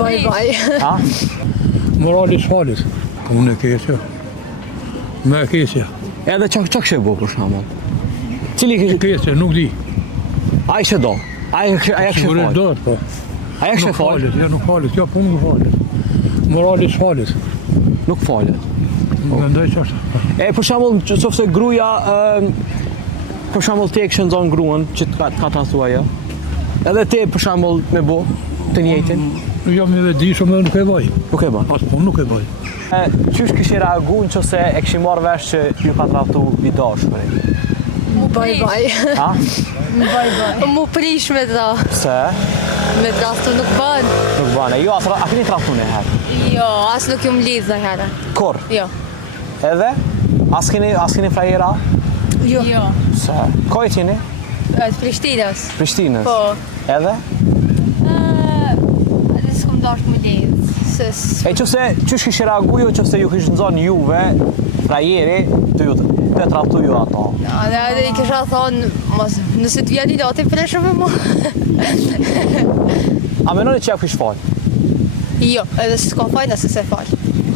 Baj. Ha? Moralis falis. Unë e keqja. Me e keqja. Edhe çka kështë e bo për shembull? Cili E keqja, nuk di. ai që do? Ai kështë Sigurisht fal. do, po. Ai kështë Nuk fal. falet, ja nuk falet, ja po nuk falet. Moralis falis. Nuk falet. Mendoj që është. E për shembull, nëse gruaja për shembull ti e ke nxon gruan që ka ta thua ajo. Edhe ti për shembull me bo të njëjtin, Jam i vetëdijshëm dhe nuk e bëj. nuk e bën. As po nuk e bëj. Qysh kishte reagu nëse e kishim marrë vesh që ju ka tradhtu i dashuri? Baj. Ha? Mu prish me dra. Pse? Me drastu nuk bën. Nuk bane. Jo, a keni tradhtu një herë? Jo, as nuk ju mlidh dhe herë. Kur? Jo. Edhe? As keni frajera? Jo. Pse? Kojt jeni? Prishtinës. Prishtinës? Po. Edhe? Dhe s'kom dasht më lidh. E qysh kishte reagu ju qëse ju kishtë nxon juve frajeri të ju të tradhtu ju ato? Dhe i kisha thonë, nëse të vjeni lati preshëm me mu. A menoni që ja kish fal? Jo, edhe s'ka faj nëse se fal.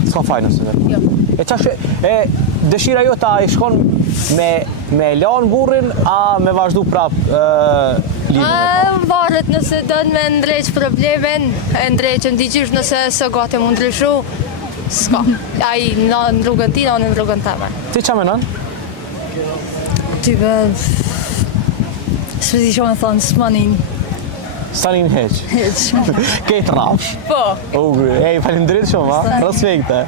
S'ka faj nëse dhe. Jo. Dëshira jo ta i shkon me lan burrin, a me vazhdu prap lidhjen? Varet nëse dënë me ndreq problemin, e ndreqën diqysh nëse së gati mu ndryshu, s'ka. Ai në rrugën ti, në rrugën teme. Ti qa menon? Ty be... S'pëti që me thonë, s'manin. Stanin heq. Heq. Kejt rafsh. Po. Ej, falenderit shumë, ha? Respekte.